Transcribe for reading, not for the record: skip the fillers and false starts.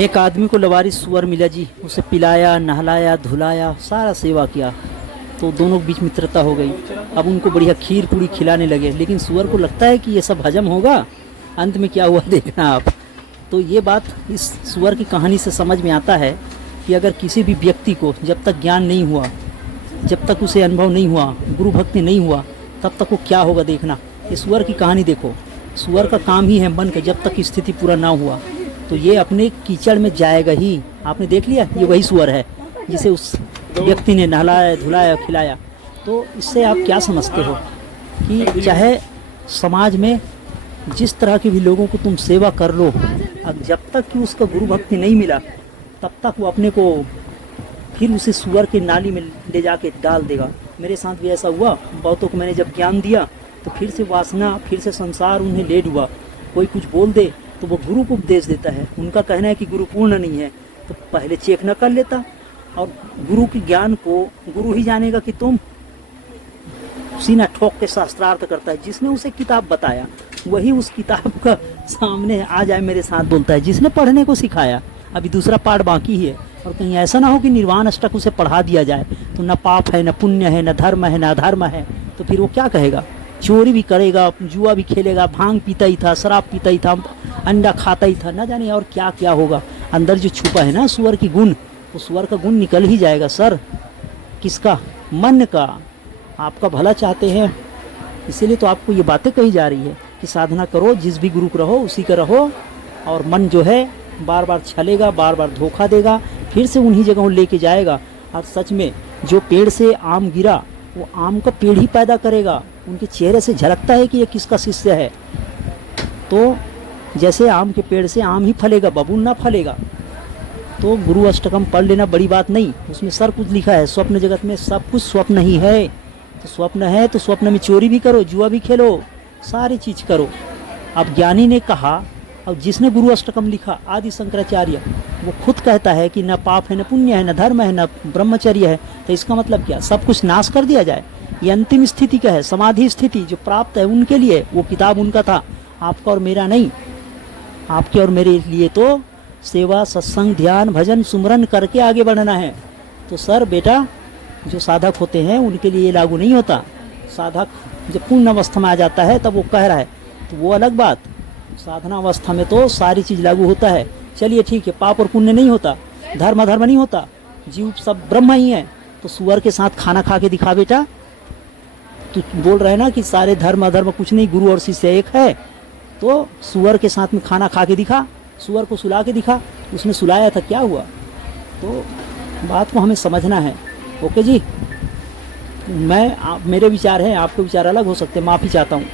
एक आदमी को लवारिस सूअर मिला जी, उसे पिलाया, नहलाया, धुलाया, सारा सेवा किया, तो दोनों के बीच मित्रता हो गई। अब उनको बढ़िया खीर पूड़ी खिलाने लगे, लेकिन सूअर को लगता है कि ये सब हजम होगा। अंत में क्या हुआ देखना आप। तो ये बात इस सूअर की कहानी से समझ में आता है कि अगर किसी भी व्यक्ति को जब तक ज्ञान नहीं हुआ, जब तक उसे अनुभव नहीं हुआ, गुरु भक्ति नहीं हुआ, तब तक वो क्या होगा देखना। ये सूअर की कहानी देखो, सूअर का काम ही है मन का, जब तक स्थिति पूरा ना हुआ तो ये अपने कीचड़ में जाएगा ही। आपने देख लिया, ये वही सूअर है जिसे उस व्यक्ति ने नहलाया, धुलाया, खिलाया। तो इससे आप क्या समझते हो कि चाहे समाज में जिस तरह के भी लोगों को तुम सेवा कर लो, अब जब तक कि उसका गुरु भक्ति नहीं मिला तब तक वो अपने को फिर उसे सूअर के नाली में ले जाके डाल देगा। मेरे साथ भी ऐसा हुआ। बहुतों को मैंने जब ज्ञान दिया तो फिर से वासना, फिर से संसार उन्हें ले डूबा। कोई कुछ बोल दे तो वो गुरु को उपदेश देता है, उनका कहना है कि गुरु पूर्ण नहीं है, तो पहले चेक न कर लेता। और गुरु के ज्ञान को गुरु ही जानेगा कि तुम सीना ठोक के शास्त्रार्थ करता है। जिसने उसे किताब बताया वही उस किताब का सामने आ जाए मेरे साथ बोलता है, जिसने पढ़ने को सिखाया। अभी दूसरा पाठ बाकी ही है। और कहीं ऐसा ना हो कि निर्वाण अष्टक उसे पढ़ा दिया जाए तो न पाप है, न पुण्य है, न धर्म है, न अधर्म है, तो फिर वो क्या कहेगा। चोरी भी करेगा, जुआ भी खेलेगा, भांग पीता ही था, शराब पीता ही था, अंडा खाता ही था, ना जाने और क्या क्या होगा। अंदर जो छुपा है ना सूअर की गुण, वो सूअर का गुण निकल ही जाएगा। सर किसका? मन का। आपका भला चाहते हैं, इसीलिए तो आपको ये बातें कही जा रही है कि साधना करो, जिस भी गुरु को रहो उसी का रहो। और मन जो है बार बार छलेगा, बार बार धोखा देगा, फिर से उन्हीं जगहों लेके जाएगा। और सच में जो पेड़ से आम गिरा वो आम का पेड़ ही पैदा करेगा। उनके चेहरे से झलकता है कि ये किसका शिष्य है। तो जैसे आम के पेड़ से आम ही फलेगा, बबूल ना फलेगा। तो गुरु अष्टकम पढ़ लेना बड़ी बात नहीं। उसमें सर कुछ लिखा है, स्वप्न जगत में सब कुछ स्वप्न ही है। तो स्वप्न है तो स्वप्न में चोरी भी करो, जुआ भी खेलो, सारी चीज करो। अब ज्ञानी ने कहा, अब जिसने गुरु अष्टकम लिखा आदि शंकराचार्य, वो खुद कहता है कि न पाप है, न पुण्य है, न धर्म है, न ब्रह्मचर्य है। तो इसका मतलब क्या? सब कुछ नाश कर दिया जाए। ये अंतिम स्थिति का है, समाधि स्थिति जो प्राप्त है उनके लिए। वो किताब उनका था, आपका और मेरा नहीं। आपके और मेरे लिए तो सेवा, सत्संग, ध्यान, भजन, सुमरन करके आगे बढ़ना है। तो सर बेटा, जो साधक होते हैं उनके लिए ये लागू नहीं होता। साधक जब पूर्ण अवस्था में आ जाता है तब वो कह रहा है, तो वो अलग बात। साधना अवस्था में तो सारी चीज लागू होता है। चलिए ठीक है, पाप और पुण्य नहीं होता, धर्म अधर्म नहीं होता, जीव सब ब्रह्म ही है। तो सुअर के साथ खाना खा के दिखा बेटा। तू बोल रहे ना कि सारे धर्म अधर्म कुछ नहीं, गुरु और शिष्य एक है। तो सुअर के साथ में खाना खा के दिखा, सुअर को सुला के दिखा। उसने सुलाया था, क्या हुआ? तो बात को हमें समझना है। ओके जी, मेरे विचार हैं, आपके विचार अलग हो सकते हैं, माफ़ी चाहता हूँ।